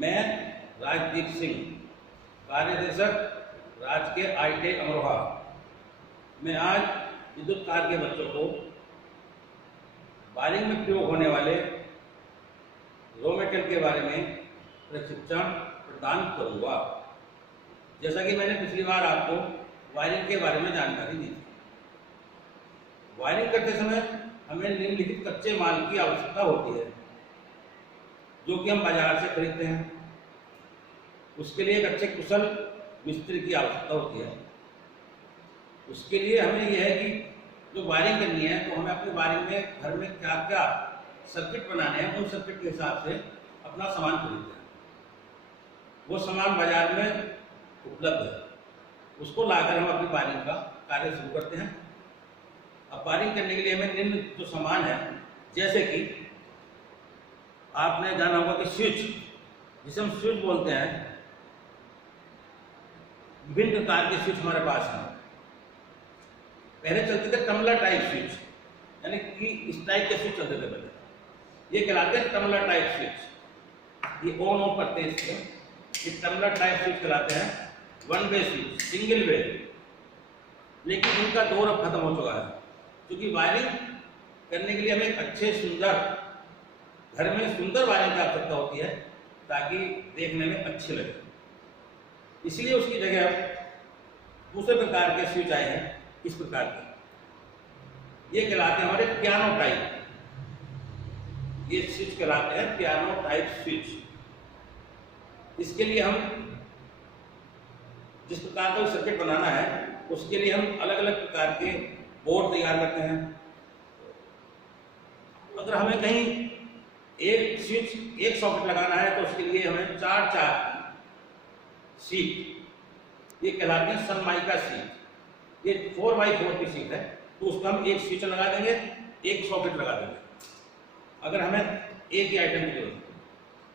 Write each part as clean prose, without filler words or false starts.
मैं राजदीप सिंह, कार्यदेशक राजकीय ITI अमरोहा। मैं आज विद्युत कार के बच्चों को वायरिंग में प्रयोग होने वाले रॉ मेटेरियल के बारे में प्रशिक्षण प्रदान करूंगा। जैसा कि मैंने पिछली बार आपको वायरिंग के बारे में जानकारी दी थी। वायरिंग करते समय हमें निम्नलिखित कच्चे माल की आवश्यकता होती है, जो कि हम बाजार से खरीदते हैं। उसके लिए एक अच्छे कुशल मिस्त्री की आवश्यकता होती है। उसके लिए हमें यह है कि जो वायरिंग करनी है, तो हमें अपनी वायरिंग में घर में क्या क्या सर्किट बनाने हैं, उन सर्किट के हिसाब से अपना सामान खरीदते हैं। वो सामान बाजार में उपलब्ध है, उसको लाकर हम अपनी वायरिंग का कार्य शुरू करते हैं। अब वायरिंग करने के लिए हमें निम्न जो सामान है, जैसे कि आपने जाना होगा कि स्विच, जिसे हम स्विच बोलते हैं, विभिन्न प्रकार के स्विच हमारे पास हैं। पहले चलते थे टम्बलर टाइप स्विच, यानी कि इस टाइप के स्विच चलते थे पहले। ये कहलाते हैं टम्बलर टाइप स्विच। ये ऑन ऑफ करते हैं इसको, ये टम्बलर टाइप स्विच कहलाते हैं। One way switch, single way. लेकिन इनका दौर अब खत्म हो चुका है, क्योंकि वायरिंग करने के लिए हमें अच्छे सुंदर घर में सुंदर वायरिंग की आवश्यकता होती है, ताकि देखने में अच्छे लगे। इसलिए उसकी जगह दूसरे प्रकार के स्विच आए हैं, इस प्रकार के। ये कहलाते हैं हमारे पियानो टाइप। ये स्विच कहलाते हैं पियानो टाइप स्विच। इसके लिए हम जिस प्रकार का सर्किट बनाना है, उसके लिए हम अलग अलग प्रकार के बोर्ड तैयार करते हैं। अगर हमें कहीं एक स्विच, एक सॉकेट लगाना है, तो उसके लिए हमें चार सीट, ये कहलाती है सनमाइका सीट। ये 4x4 की सीट है, तो उसको हम एक स्विच लगा देंगे, एक सॉकेट लगा देंगे, अगर हमें एक ही आइटम की जरूरत है।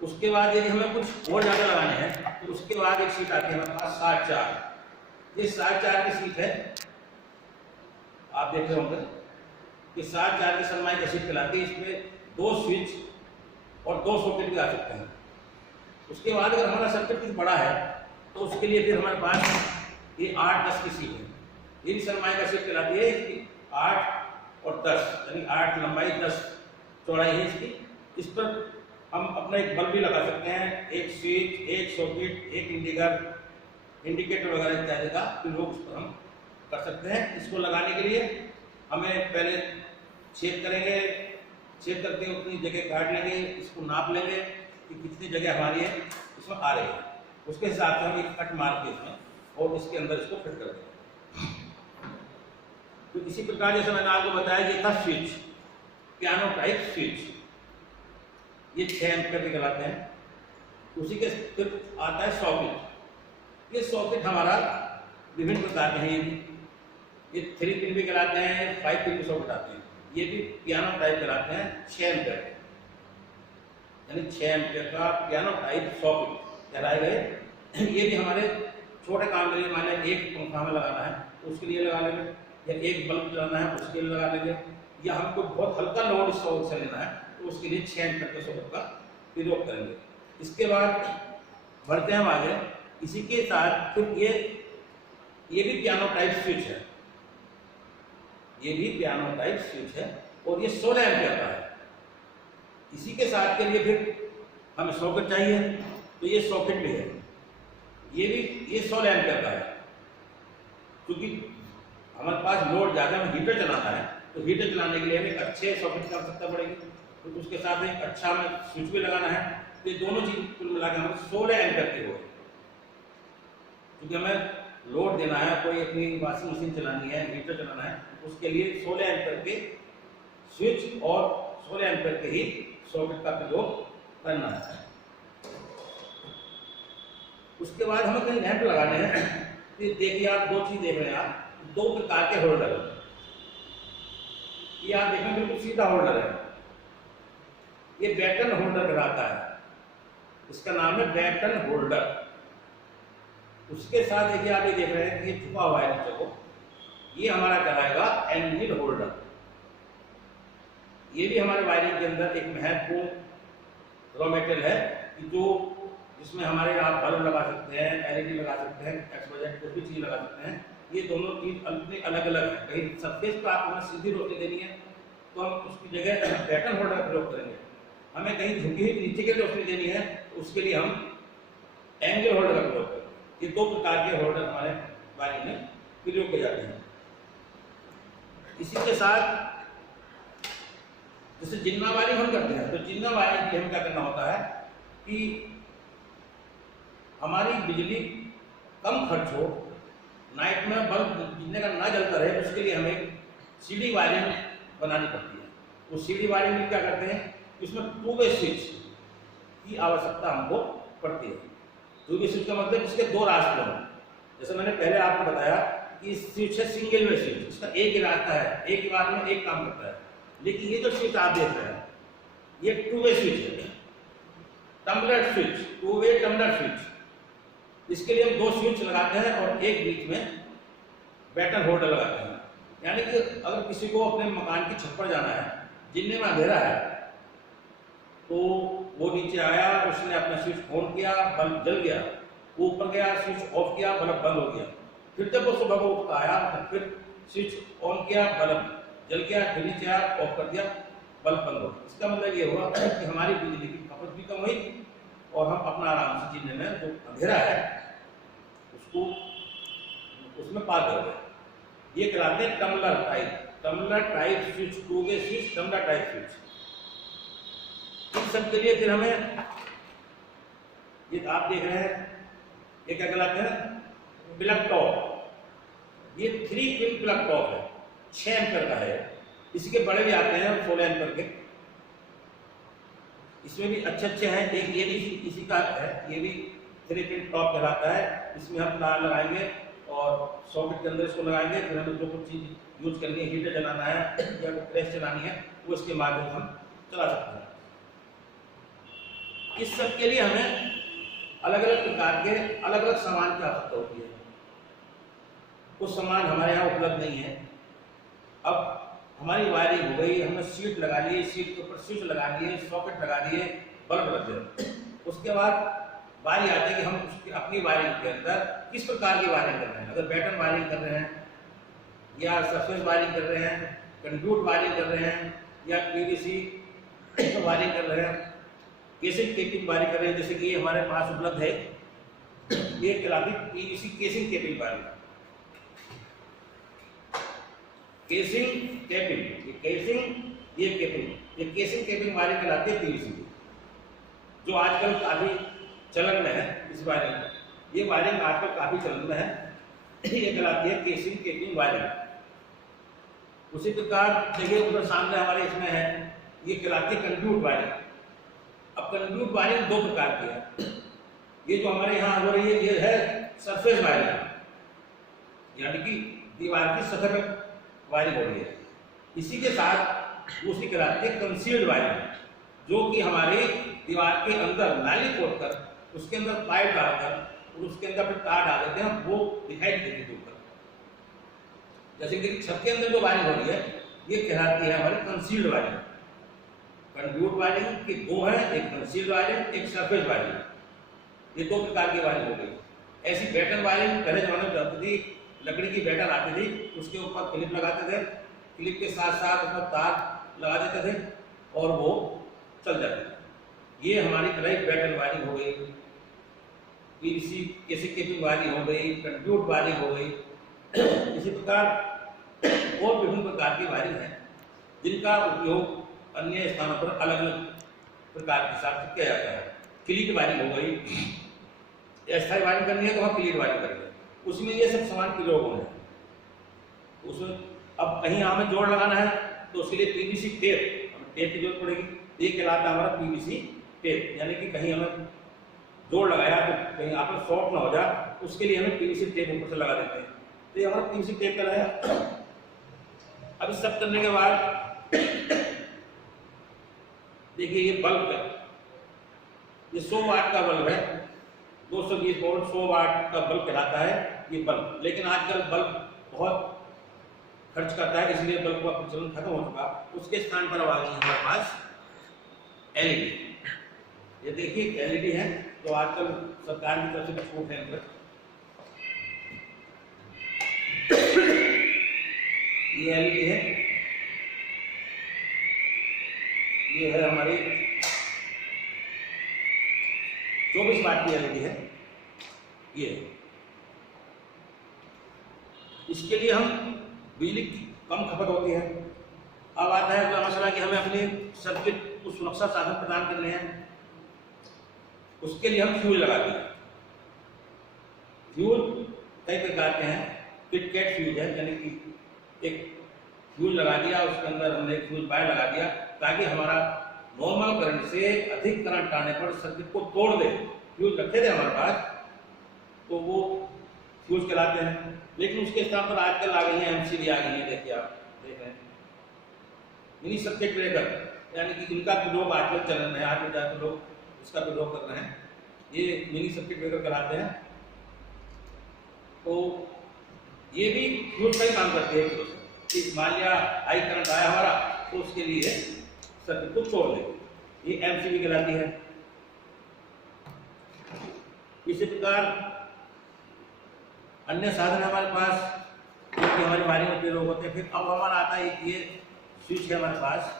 उसके बाद यदि हमें कुछ और ज़्यादा लगाने हैं, तो उसके बाद एक सीट आती है हमारे पास 7-4। ये 7-4 की सीट है, आप देख रहे होंगे कि 7-4 की सनमाइका सीट कहलाती है। इसमें 2 स्विच और 2 सॉकेट भी आ सकते हैं। उसके बाद अगर हमारा सर्किट कुछ बड़ा है, तो उसके लिए फिर हमारे पास ये 8-10 की सीट है। ये भी सनमाइका सीट कहलाती है। इसकी 8 और 10, यानी 8 लंबाई 10 चौड़ाई है इसकी। इस पर हम अपना एक बल्ब भी लगा सकते हैं, एक स्विच, एक सॉकेट, एक इंडिकेटर वगैरह इत्यादि का प्रयोग उस पर हम कर सकते हैं। इसको लगाने के लिए हमें पहले छेद करेंगे, छेद करके उतनी जगह काट लेंगे, इसको नाप लेंगे कि कितनी जगह हमारी है इसमें आ रही है। उसके हिसाब से हम एक कट मार के इसमें और इसके अंदर इसको फिट कर देंगे। तो इसी प्रकार जैसे मैंने आपको बताया, ये था स्विच, पियानो टाइप स्विच। ये 6 एम्पीयर के कहलाते हैं। उसी के फिर आता है सॉकेट। ये सॉकेट हमारा विभिन्न प्रकार के हैं। ये 3 पिन भी कहलाते हैं, 5 पिन के सॉकेट आते हैं। ये भी पियानो टाइप कहलाते हैं, 6 एम्पीयर के, यानी 6 एम्पीयर का पियानो टाइप सॉकेट कहलाए गए। ये भी हमारे छोटे काम के लिए, माने एक पंखा में लगाना है तो उसके लिए लगा लेंगे, या एक बल्ब चलाना है उसके लिए लगा लेंगे, या हमको बहुत हल्का लोड इस सॉकेट से लेना है, तो उसके लिए 6 एम्पीयर के सॉकेट का प्रयोग करेंगे। इसके बाद बढ़ते हैं हम आगे। इसी के साथ फिर ये भी पियानो टाइप स्विच है। ये भी पियानो टाइप स्विच है और ये 16 एम्पीयर का है। इसी के साथ के लिए फिर हमें सॉकेट चाहिए, तो ये सॉकेट भी है। ये 16 एम्पीयर का है। क्योंकि हमारे पास लोड ज़्यादा में हीटर चलाना है, तो हीटर चलाने के लिए हमें अच्छे सॉकेट की आवश्यकता पड़ेगी। तो उसके साथ एक अच्छा हमें स्विच भी लगाना है। तो ये दोनों चीज कुल मिलाकर हमें 16 एम्पीयर की हो। क्योंकि हमें लोड देना है, कोई अपनी वॉशिंग मशीन चलानी है, हीटर चलाना है, उसके लिए 16 एम्पीयर के स्विच और 16 एम्पीयर के ही सॉकेट का प्रयोग करना है। उसके बाद हमें कहीं लैंप लगाने हैं। तो देखिए, आप 2 चीज देख रहे हैं, आप 2 प्रकार के होल्डर। ये आप देखें बिल्कुल सीधा होल्डर है। ये बैटन होल्डर कहलाता है। इसका नाम है बैटन होल्डर। उसके साथ देखिए, आप ये देख रहे हैं कि ये झुका हुआ है नीचे को, ये हमारा कहलाएगा एंगल होल्डर। ये भी हमारे वायरिंग के अंदर एक महत्वपूर्ण रॉ मेटेरियल है कि जो जिसमें हमारे आप बल्ब लगा सकते हैं, एलईडी लगा सकते हैं, एक्सवाइजेड कोई भी चीज़ लगा सकते हैं। ये दोनों चीज़ अपने अलग अलग है। कहीं सरफेस पर आप हमें सीधी रोशनी देनी है तो हम उसकी जगह पैटर्न होल्डर का प्रयोग करेंगे। हमें कहीं झुकी हुई नीचे की रोशनी देनी है तो उसके लिए हम एंगल होल्डर का प्रयोग करेंगे। ये 2 प्रकार के होल्डर हमारे वायरिंग में प्रयोग किए जाते हैं। इसी के साथ जैसे जिन्ना वायरिंग हम करते हैं, तो जिन्ना वायरिंग के लिए हमें क्या करना होता है कि हमारी बिजली कम खर्च हो, नाइट में बल्ब जिन्ने का ना जलता रहे, उसके लिए हमें सीडी वायरिंग बनानी पड़ती है। वो सीडी वायरिंग में क्या करते हैं, इसमें 2 वे स्विच की आवश्यकता हमको पड़ती है। 2 वे स्विच का मतलब इसके 2 रास्ते हैं। जैसे मैंने पहले आपको बताया कि स्विच है सिंगल वे स्विच, इसका एक ही रास्ता है, एक ही बार में एक काम करता है। लेकिन ये जो स्विच आप देख रहे हैं ये 2 वे स्विच है, टम्बलर स्विच, 2 वे टम्बलर स्विच। इसके लिए हम 2 स्विच लगाते हैं और एक बीच में बैटन होल्डर लगाते हैं। यानी कि अगर किसी को अपने मकान की छत पर जाना है, जिनने में अंधेरा है, तो वो नीचे आया, उसने अपना स्विच ऑन किया, बल्ब जल गया, ऊपर गया, स्विच ऑफ किया, बल्ब बंद हो गया। फिर जब वो सुबह को उठता आया तो फिर स्विच ऑन किया, बल्ब जल गया, फिर नीचे आया, ऑफ कर दिया, बल्ब बंद हो गया। इसका मतलब ये हुआ कि हमारी बिजली की खपत भी कम हुई और हम अपना आराम से जीने में जो अंधेरा है उसको उसमें पार कर गए। ये कहलाते हैं tumbler type switch, 2 way switch, tumbler type switch. इन सब के लिए फिर हमें ये आप देख रहे हैं ये क्या कहलाते हैं, प्लग टॉप। ये 3 पिन प्लग टॉप है, 6 एम्पीयर का है। इसके बड़े भी आते हैं 16 एम्पीयर के। इसमें भी अच्छे हैं। एक ये भी इसी का है, ये भी 3 पिन टॉप कहलाता है। इसमें हम तार लगाएंगे और सॉकेट के अंदर इसको लगाएंगे। फिर हमें जो कुछ चीज़ यूज करनी है, हीटर जलाना है या प्रेस चलानी है, वो इसके माध्यम से हम चला सकते हैं। इस सब के लिए हमें अलग अलग प्रकार के अलग अलग सामान की आवश्यकता होती है। कुछ सामान हमारे यहाँ उपलब्ध नहीं है। अब हमारी वायरिंग हो गई, हमने सीट लगा ली, सीट के ऊपर स्विच लगा लिए, सॉकेट लगा दिए, बल्ब लग गए। उसके बाद बारी आती है कि हम उसकी अपनी वायरिंग के अंदर किस प्रकार की वायरिंग कर रहे हैं। अगर पैटर्न वायरिंग कर रहे हैं या सरफेस वायरिंग कर रहे हैं, कंडक्ट वायरिंग कर रहे हैं या पीवीसी वायरिंग कर रहे हैं, केसिंग टेपिंग वायरिंग कर रहे हैं। जैसे कि ये हमारे पास उपलब्ध है, ये कहलाती है PVC casing taping wiring. Casing taping, ये केसिंग, ये केपिंग, ये केसिंग टेपिंग वायरिंग कहलाती है पीवीसी की, जो आजकल काफी चलन में है। इस वायरिंग में, ये वायरिंग आजकल काफी चलन में है। ये कहलाती है केसिंग टेपिंग वायरिंग। उसी प्रकार देखिए उधर सामने हमारे इसमें है, ये कहलाती है कंडक्ट वायरिंग। अब कंडक्ट वायरिंग 2 प्रकार की है। ये जो हमारे यहाँ हो रही है ये है सरफेस वायरिंग, यानी कि दीवार की सतह पर वायरिंग हो रही है। इसी के साथ दूसरी कहलाती है कंसील्ड वायरिंग, जो कि हमारे दीवार के अंदर नाली खोद कर उसके अंदर पाइप डालकर और उसके अंदर फिर तार डाल देते हैं, वो दिखाई नहीं देती दूर तक। जैसे कि छत के अंदर जो वायरिंग हो रही है ये कहलाती है हमारी कंसील्ड वायरिंग। कंडक्ट वायरिंग की 2 है, एक कंसील्ड वायरिंग, एक सरफेस वायरिंग। ये 2 प्रकार की वायरिंग हो गई। ऐसी बैटन वायरिंग पहले जमाने में चलती थी, लकड़ी की बैटन आती थी, उसके ऊपर क्लिप लगाते थे, क्लिप के साथ साथ उसमें तार लगा देते थे और वो चल जाते थे। ये हमारी कलाई बैटन वायरिंग हो गई, पीवीसी केसिंग टेपिंग वायरिंग हो गई, कंडक्ट वायरिंग हो गई। इसी प्रकार और विभिन्न प्रकार की वायरिंग है जिनका उपयोग अन्य स्थानों पर अलग अलग प्रकार के साथ किया जाता है। क्लीट वायरिंग हो गई, अस्थायी वायरिंग करनी है तो हम क्लीट वायरिंग करेंगे, उसमें ये सब सामान प्रयोग होंगे। उसमें अब कहीं हमें जोड़ लगाना है तो उसके लिए पीवीसी टेप, हमें टेप की जरूरत पड़ेगी। ये कहलाता है हमारा पीवीसी टेप, यानी कि कहीं हमें जोड़ लगाया तो कहीं आप शॉर्ट ना हो जाए, उसके लिए हमें पीवीसी टेप ऊपर से लगा देते हैं। तो ये हमारा पीवीसी टेप कहलाया। अब इस सब करने के बाद देखिए ये बल्ब है, ये 100 वाट का बल्ब है, 220 वोल्ट 100 वाट का बल्ब कहलाता है ये बल्ब। लेकिन आजकल बल्ब बहुत खर्च करता है, इसलिए बल्ब का प्रचलन खत्म हो चुका। उसके स्थान पर अब आ गई हमारे पास एलईडी। ये देखिए एलईडी है, तो आजकल सरकार की तरफ से छूट है इनपर। ये एलईडी है, ये है हमारी 24 वाट की एलईडी है ये। इसके लिए हम बिजली की कम खपत होती है। अब आता है अगला मसला कि हमें अपने सर्किट को सुरक्षा साधन प्रदान करने हैं, उसके लिए हम फ्यूज लगाते हैं। फ्यूज कई प्रकार के हैं, किटकैट फ्यूज है, यानी कि एक फ्यूज लगा दिया, उसके अंदर हमने एक फ्यूज वायर लगा दिया ताकि हमारा नॉर्मल करंट से अधिक करंट आने पर सर्किट को तोड़ दे। फ्यूज रखे थे हमारे पास तो वो फ्यूज चलाते हैं, लेकिन उसके स्थान पर आजकल आ गई है एमसीबी आ गई है। देखिए आप देख रहे हैं मिनी सर्किट ब्रेकर, यानी कि इनका प्रयोग आजकल चलन है, आज ज़्यादातर लोग इसका प्रयोग कर रहे हैं। ये मिनी सर्किट ब्रेकर कराते हैं, तो ये भी फ्यूज का ही काम करते हैं कि मान लिया हाई करंट आया हमारा तो उसके लिए सर्किट को तोड़ दे। ये एमसीबी कहलाती है। इसी प्रकार अन्य साधन हमारे पास जो कि हमारी वायरिंग में प्रयोग होते हैं। फिर अब हमारा आता है ये स्विच है हमारे पास,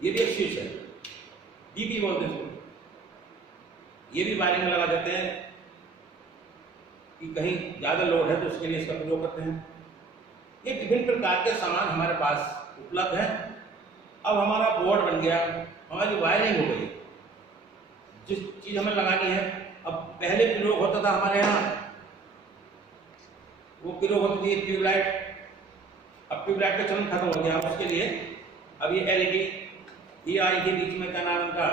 ये भी एक स्विच है, डीपी बोलते हैं। ये भी वायरिंग में लगा देते हैं कि कहीं ज्यादा लोड है तो उसके लिए इसका प्रयोग करते हैं। ये विभिन्न प्रकार के सामान हमारे पास उपलब्ध है। अब हमारा बोर्ड बन गया, हमारी वायरिंग हो गई, जिस चीज हमें लगानी है। अब पहले प्रयोग होता था हमारे यहाँ, वो प्रयोग होती थी ट्यूबलाइट। अब ट्यूबलाइट का चलन खत्म हो गया, उसके लिए अब ये एलईडी ये आई थी बीच में, क्या नाम इनका,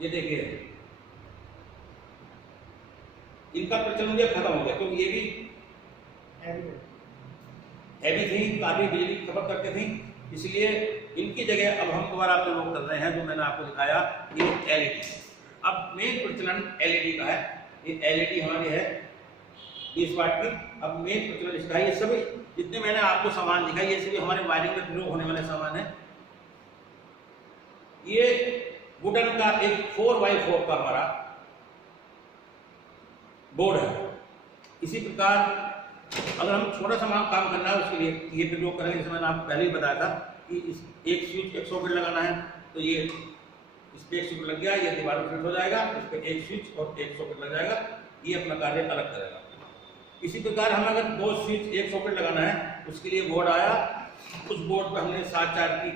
ये देखिए इनका प्रचलन ये खत्म हो गया क्योंकि ये भी हैवी थी, काफी बिजली खपत करते थी, इसलिए इनकी जगह अब हम दोबारा प्रयोग कर रहे हैं जो मैंने आपको दिखाया, ये एलईडी। अब मेन प्रचलन एलईडी का है। ये एलईडी हमारी है 20 वाट की। अब मेन प्रचलन इसका है। ये सभी जितने मैंने आपको सामान दिखाई ये सभी हमारे वायरिंग में प्रयोग होने वाले सामान है। ये वुडन का एक 4x4 का हमारा बोर्ड है। इसी प्रकार अगर हम छोटा सा काम करना है उसके लिए ये प्रयोग करेंगे। जैसे मैंने आपको पहले ही बताया था कि इस एक स्विच एक सॉकेट लगाना है, तो ये इस पे एक स्विच लग गया, ये दीवार में फिट हो जाएगा, इस पे एक स्विच और एक सॉकेट लग जाएगा, ये अपना कार्य अलग करेगा। इसी प्रकार हमें अगर 2 स्विच एक सॉकेट लगाना है उसके लिए बोर्ड आया, उस बोर्ड पर हमने 7/4 की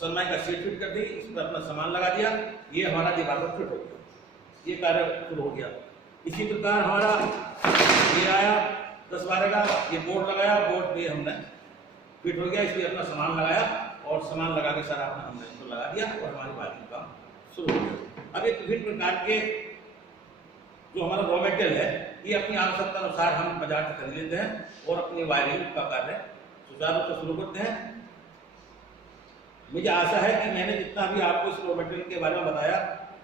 सनमाई का शीट फिट कर दी, इस पर अपना सामान लगा दिया, ये हमारा दीवार पर फिट हो गया, ये कार्य शुरू हो गया। इसी प्रकार हमारा ये आया 10-12 का, ये बोर्ड लगाया, बोर्ड पे हमने फिट हो गया, इसलिए अपना सामान लगाया और सामान लगा के सारा अपना हमने इसको लगा दिया और हमारी वायरिंग का शुरू हो गया। अब ये विभिन्न प्रकार के जो हमारा रॉ मेटेरियल है ये अपनी आवश्यकता अनुसार हम बाजार से खरीद लेते हैं और अपनी वायरिंग का कार्य सुचारू रूप से शुरू करते हैं। मुझे आशा है कि मैंने जितना भी आपको इस रॉ मेटेरियल के बारे में बताया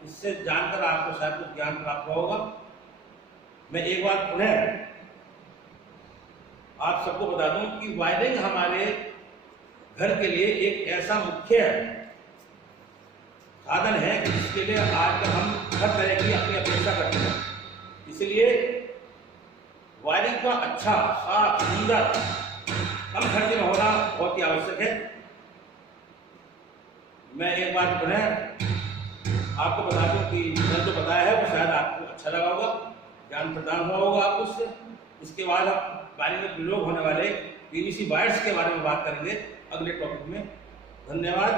इससे जानकर आपको शायद कुछ ज्ञान प्राप्त हुआ होगा। मैं एक बार पुनः आप सबको बता दूं कि वायरिंग हमारे घर के लिए एक ऐसा मुख्य साधन है कि जिसके लिए आजकल हम हर तरह की अपनी अपेक्षा करते हैं। इसलिए वायरिंग का अच्छा, साफ, सुंदर, कम खर्चे में होना बहुत ही आवश्यक है। मैं एक बार पुनः आपको बता दूं कि मैंने जो बताया है वो शायद आपको अच्छा लगा होगा, ज्ञान प्रदान हुआ होगा आपको उससे। इसके बाद हम वायरिंग में प्रयोग होने वाले पीवीसी वायर्स के बारे में बात करेंगे अगले टॉपिक में। धन्यवाद।